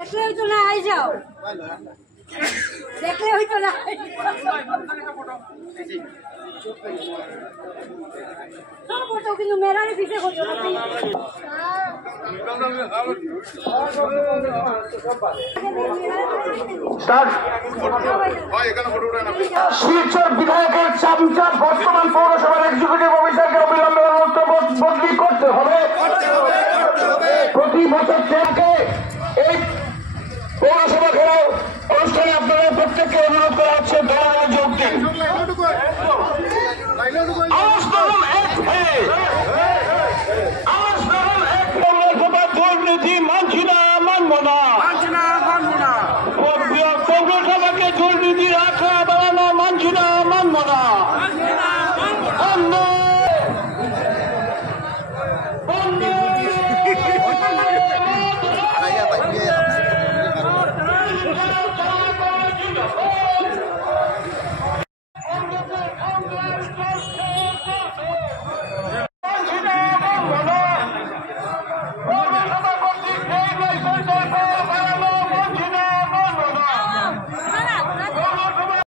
দেখলে হইতো না আই যাও দেখলে হইতো না ফটো কিন্তু মেরারে পিছে ফটো শিলচর বিধায়কের চামচার বর্তমান পৌরসভার এক্সিকিউটিভ অফিসারকে অবিলম্বে বদলি করতে হবে। প্রতি বছর থেকে এই পৌরসভা ঘেরাও অনুষ্ঠানে আপনাদের প্রত্যেককে অনুরোধ করা হচ্ছে দয়া যোগ দিন। দুর্নীতি মানছি না, মানব না। পৌরসভাকে দুর্নীতির আখড়া বানানো মানছি না, মানব না।